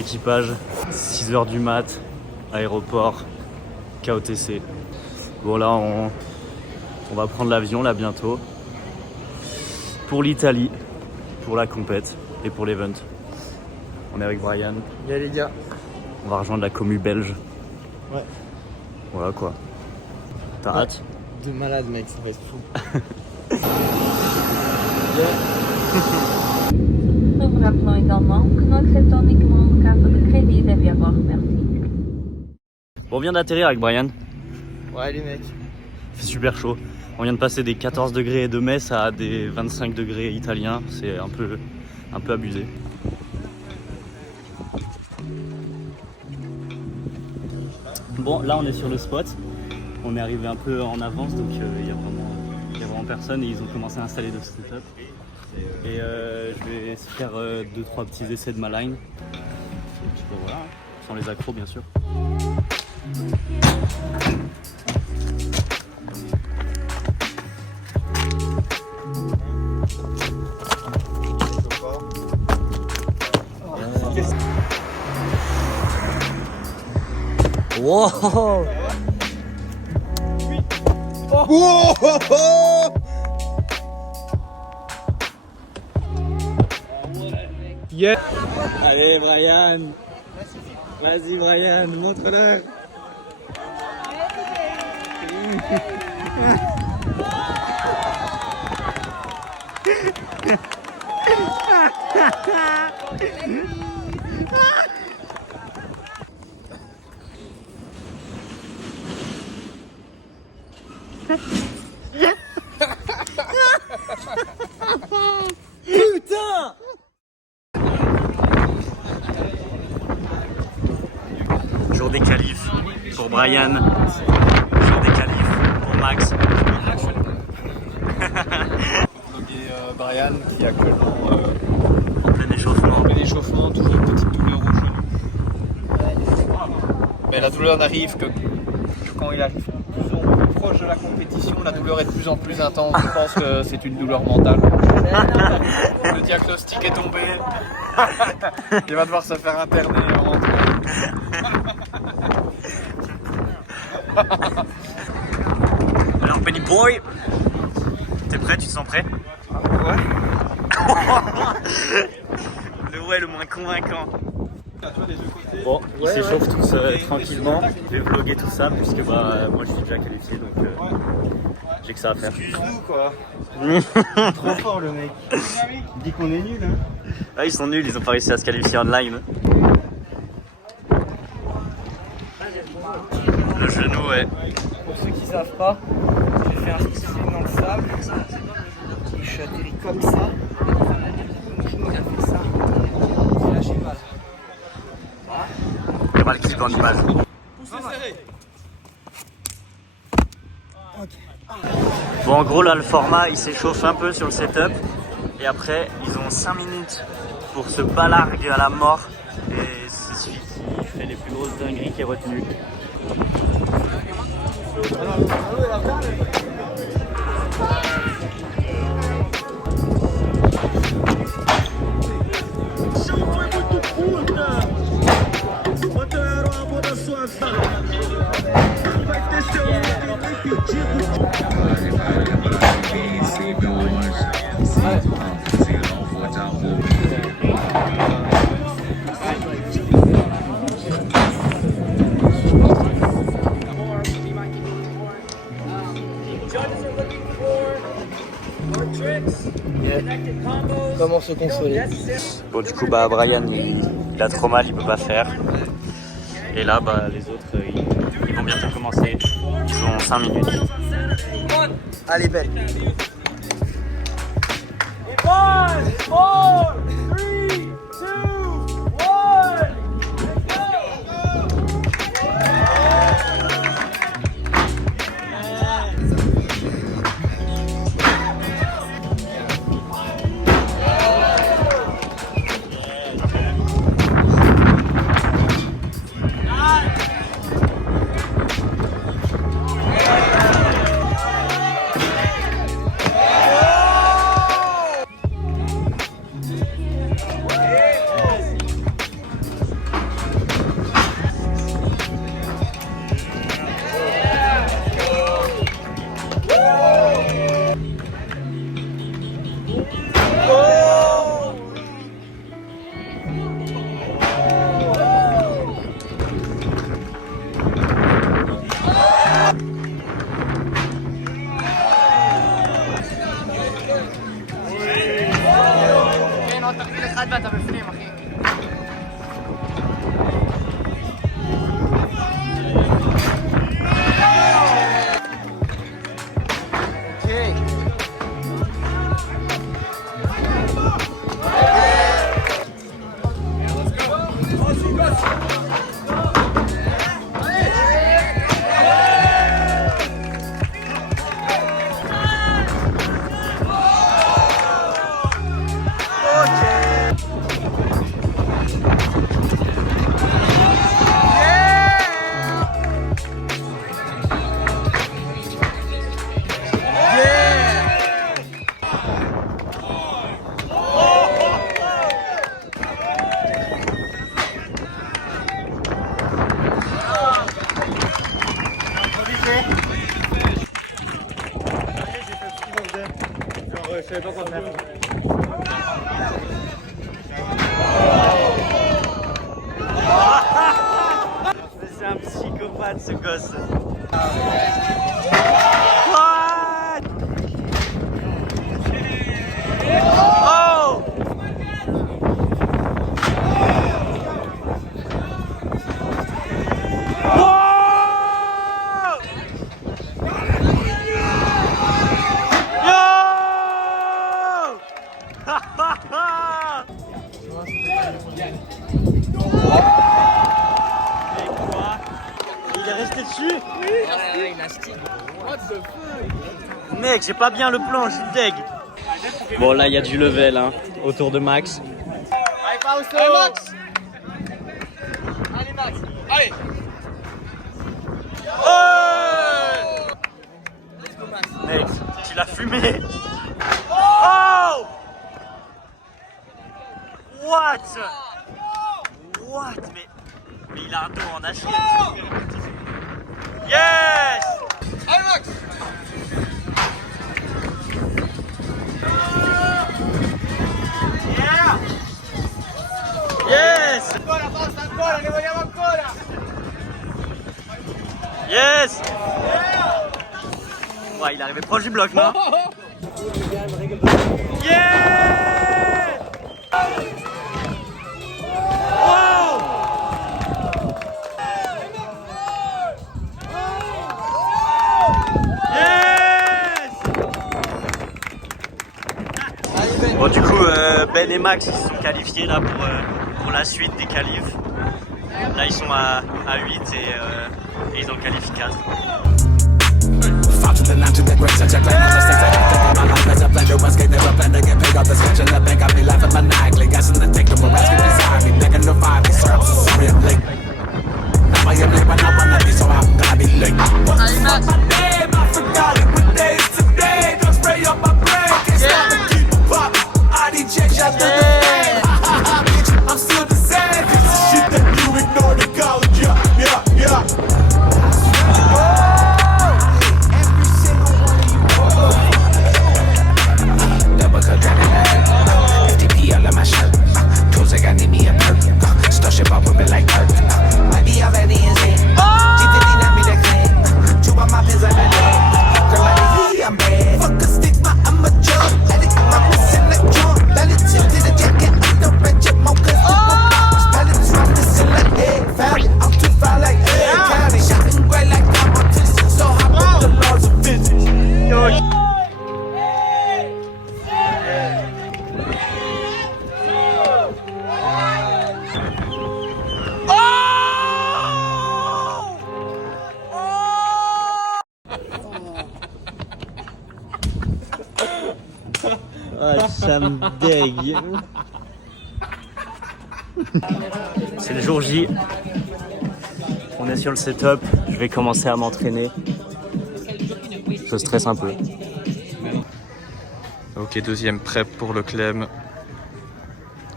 l'équipage. 6h du mat, aéroport, KOTC. Bon là on va prendre l'avion là bientôt. Pour l'Italie, pour la compète et pour l'event. On est avec Brian. Yeah les gars. On va rejoindre la commu belge. Ouais. Voilà quoi. T'as hâte? De malade mec, ça va être fou. Nous rappelons également que nous acceptons uniquement une carte de crédit débit à bord. Merci. Bon, on vient d'atterrir avec Brian. Ouais les mecs. C'est super chaud. On vient de passer des 14 degrés de Metz à des 25 degrés italiens. C'est un peu abusé. Bon, là on est sur le spot. On est arrivé un peu en avance, donc il y a vraiment personne et ils ont commencé à installer le setup. Et je vais faire 2-3 petits essais de ma line. Et puis voilà, sans les accros bien sûr. Wow! Oh oh oh. Yeah. Allez Brian! Vas-y Brian, montre-leur! Putain. Jour des qualifs pour Brian, jour des qualifs pour Max. Brian qui est actuellement En plein échauffement. en plein échauffement, toujours une petite douleur au genou. Mais la douleur n'arrive que quand il arrive plus en plus proche de la compétition, la douleur est de plus en plus intense. Je pense que c'est une douleur mentale. Le diagnostic est tombé. Il va devoir se faire interner en rentrant. Alors Benny Boy, t'es prêt? Tu te sens prêt? Ouais. Le moins convaincant. Bon, ils s'échauffent tous tranquillement. Je vais vlogger tout ça puisque moi je suis déjà qualifié donc j'ai que ça à faire. Excuse-nous quoi. Trop fort le mec. Il dit qu'on est nul hein. Ah, ils sont nuls, ils ont pas réussi à se qualifier online. Le genou, ouais. Pour ceux qui savent pas, j'ai fait un spécimen dans le sable. Et je suis atterri comme ça. Mon genou il a fait ça. Et là j'ai mal. Il y a mal qui se gagne mal. Bon, en gros, là, le format, il s'échauffe un peu sur le setup. Et après, ils ont 5 minutes pour se balarguer à la mort. Et c'est celui qui fait les plus grosses dingueries qui est retenu. Comment se consoler? Bon, du coup, Brian, il a trop mal, il peut pas faire. Et là, les autres, ils vont bientôt commencer. Ils ont 5 minutes. Allez, belle. Je savais pas quoi faire. C'est un psychopathe ce gosse. What? Oh! Il est resté dessus? Oui, il a stick. Mec, j'ai pas bien le plan, je suis deg. Bon, là, il y a du level hein, autour de Max. Allez Max! Allez Max! Allez! Oh! Mec, tu l'as fumé. Oh! What? What? Mais il a un dos en acier. Yes! Allez Max! Yeah! Yes! Ancora, ne vogliamo ancora! Yes! Ouais, il est arrivé proche du bloc, non? Yeah! Oh! Yes! Bon, du coup, Ben et Max ils se sont qualifiés là pour la suite des qualifs. Là, ils sont à 8 et ils ont qualifié 4. Ah, ça me dégue. C'est le jour J. On est sur le setup. Je vais commencer à m'entraîner. Je stresse un peu. Ok, deuxième prep pour le Clem.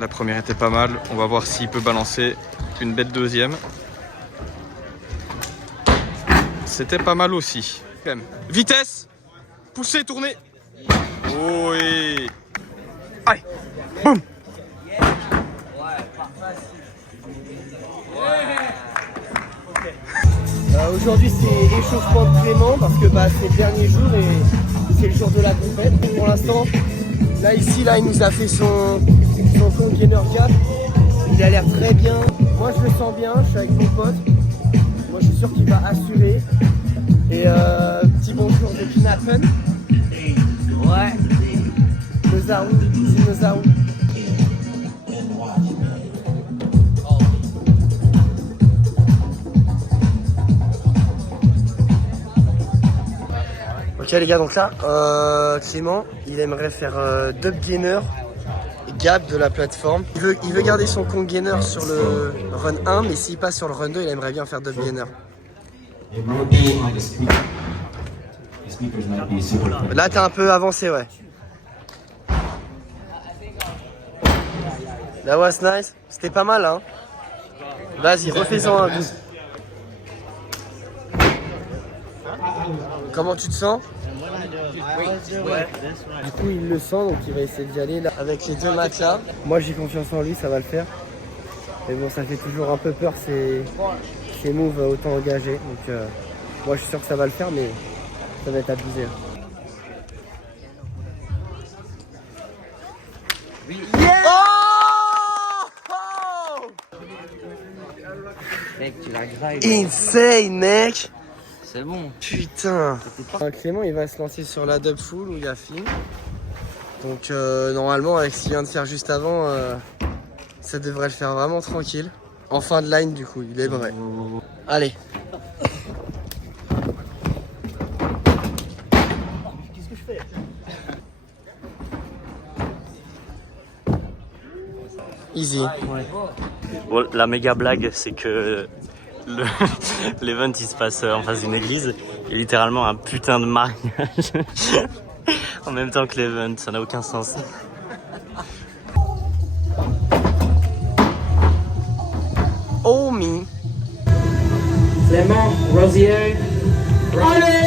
La première était pas mal. On va voir s'il peut balancer une bête deuxième. C'était pas mal aussi. Clem. Vitesse! Poussez, tournez! Oui! Allez! Boum! Aujourd'hui c'est échauffement de Clément parce que c'est le dernier jour et c'est le jour de la compète. Pour l'instant Là ici, là il nous a fait son container gap. Il a l'air très bien. Moi je le sens bien, je suis avec mon pote. Moi je suis sûr qu'il va assurer. Et petit bonjour de Kinapen. Ouais. Nozaru, c'est Nozaru. Ok les gars, donc là, Clément, il aimerait faire dub gainer, gap de la plateforme. Il veut garder son compte gainer sur le run 1, mais s'il passe sur le run 2, il aimerait bien faire dub gainer. Là, t'es un peu avancé, ouais. That was nice. C'était pas mal, hein. Vas-y, refais-en un bout. Comment tu te sens? Ouais. Du coup, il le sent, donc il va essayer d'y aller là. Avec les deux matchs là. Moi, j'ai confiance en lui, ça va le faire. Mais bon, ça fait toujours un peu peur ces moves autant engagés. Donc, moi, je suis sûr que ça va le faire, mais ça va être abusé. Yeah! Mec, tu l'as grave. Insane, mec! C'est bon. Putain! Clément, il va se lancer sur la dub full où il y a Finn. Donc, normalement, avec ce qu'il vient de faire juste avant, ça devrait le faire vraiment tranquille. En fin de line, du coup, il est vrai. Allez! Qu'est-ce que je fais? Easy. Ouais. Bon, la méga blague, c'est que l'event il se passe en face d'une église et littéralement un putain de mariage en même temps que l'event, ça n'a aucun sens. Oh me! Clément, Rosier. Allez!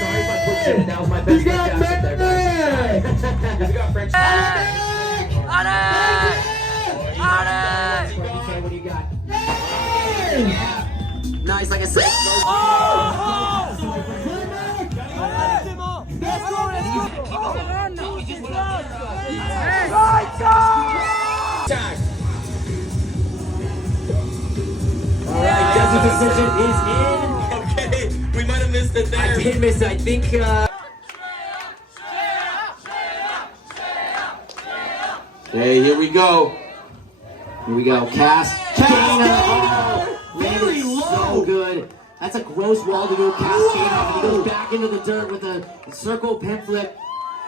Sorry if I put you. That was my best guess up there. You got French. What do you got? Nice, like I said. Alright, judge's decision is in. Okay, we might have missed it there. I did miss it. I think. Okay, here we go. Here we go. Cast. Oh, very low. So good. That's a gross wall to do. Cast gainer. And he goes back into the dirt with a circle pin flip.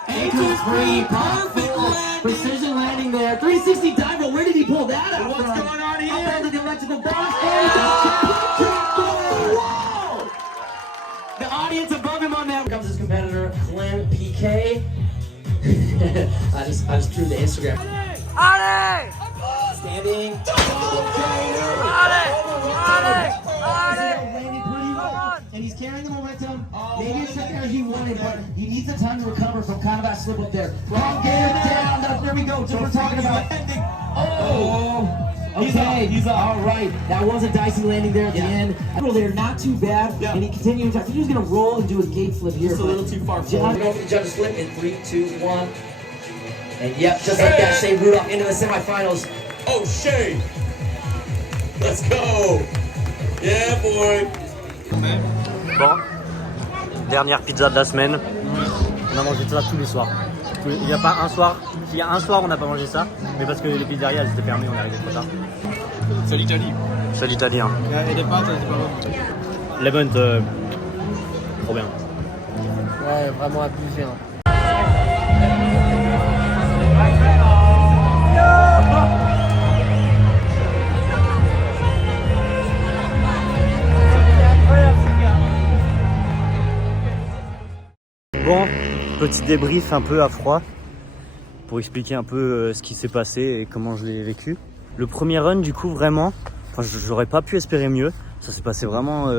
Ankle free. Perfect. Precision landing there. 360 dive roll. Where did he pull that out? What's going on here? Up onto the electrical box. And whoa! The audience above him on that. Here comes his competitor, Clem PK. I just drew the Instagram. Standing. And he's carrying the momentum. Maybe it's not there he wanted, but he needs a time to recover from kind of that slip up there. Wrong game down. There we go. So we're talking about. Oh. Okay, he's up. All right. That was a dicey landing there at the end. They're not too bad. Yeah. And he continues. I think he was going to roll and do a gate flip here. Just a little too far forward. Go for the judge's flip in 3, 2, 1. And yep, just like that, Shane Rudolph into the semifinals. Oh, Shane! Let's go! Yeah, boy! Bon, dernière pizza de la semaine. On a mangé ça tous les soirs. Il n'y a pas un soir. Il y a un soir on n'a pas mangé ça, mais parce que les pizzerias elles étaient fermées, on est arrivé trop tard. C'est l'Italie. C'est l'italien. Et les pâtes, elles étaient pas bonnes. L'event, trop bien. Ouais, vraiment abusé. Hein. Bon, petit débrief un peu à froid pour expliquer un peu ce qui s'est passé et comment je l'ai vécu. Le premier run du coup vraiment, j'aurais pas pu espérer mieux. Ça s'est passé vraiment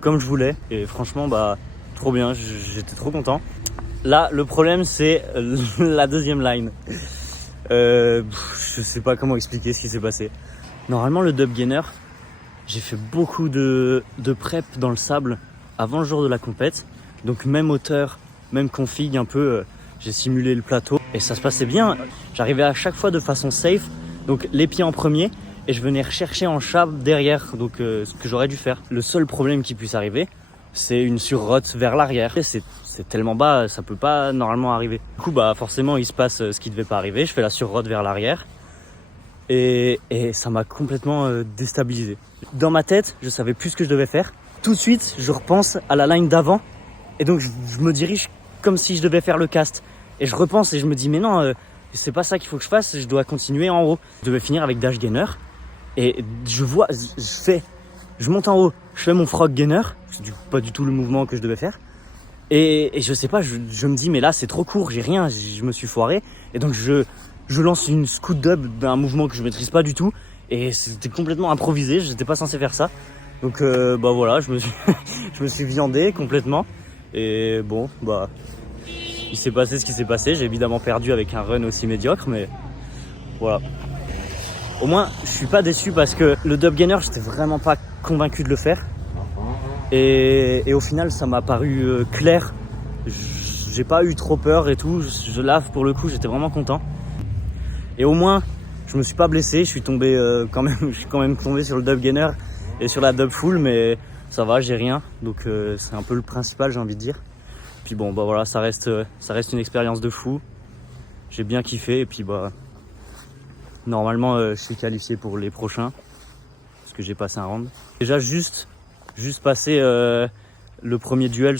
comme je voulais et franchement bah trop bien, j'étais trop content. Là le problème c'est la deuxième line. Je sais pas comment expliquer ce qui s'est passé. Normalement le dub gainer, j'ai fait beaucoup de prep dans le sable avant le jour de la compète. Donc même hauteur, même config un peu j'ai simulé le plateau et ça se passait bien. J'arrivais à chaque fois de façon safe, donc les pieds en premier et je venais rechercher en chat derrière, donc ce que j'aurais dû faire. Le seul problème qui puisse arriver, c'est une surrote vers l'arrière. C'est tellement bas, ça peut pas normalement arriver. Du coup, bah forcément, il se passe ce qui devait pas arriver. Je fais la surrote vers l'arrière et ça m'a complètement déstabilisé. Dans ma tête, je savais plus ce que je devais faire. Tout de suite, je repense à la line d'avant et donc je me dirige comme si je devais faire le cast. Et je repense et je me dis mais non, c'est pas ça qu'il faut que je fasse. Je dois continuer en haut. Je devais finir avec dash gainer et je monte en haut, je fais mon frog gainer, c'est pas du tout le mouvement que je devais faire. Et je sais pas, je me dis mais là c'est trop court, j'ai rien, je me suis foiré. Et donc je lance une scoot dub d'un mouvement que je maîtrise pas du tout. Et c'était complètement improvisé, j'étais pas censé faire ça. Donc bah voilà, je me suis viandé complètement. Et bon, bah il s'est passé ce qui s'est passé. J'ai évidemment perdu avec un run aussi médiocre, mais voilà. Au moins, je suis pas déçu parce que le dub gainer, j'étais vraiment pas convaincu de le faire. Et au final, ça m'a paru clair. J'ai pas eu trop peur et tout. Je lave pour le coup, j'étais vraiment content. Et au moins, je me suis pas blessé. Je suis tombé je suis quand même tombé sur le dub gainer et sur la dub full, mais ça va, j'ai rien. Donc c'est un peu le principal, j'ai envie de dire. Puis bon, bah voilà, ça reste une expérience de fou. J'ai bien kiffé et puis bah normalement je suis qualifié pour les prochains parce que j'ai passé un round. Déjà juste passer le premier duel,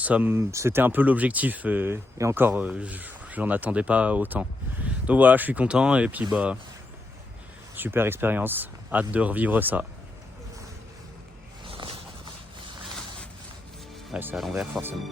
c'était un peu l'objectif et encore j'en attendais pas autant. Donc voilà, je suis content et puis bah super expérience, hâte de revivre ça. Ouais, c'est à l'envers forcément.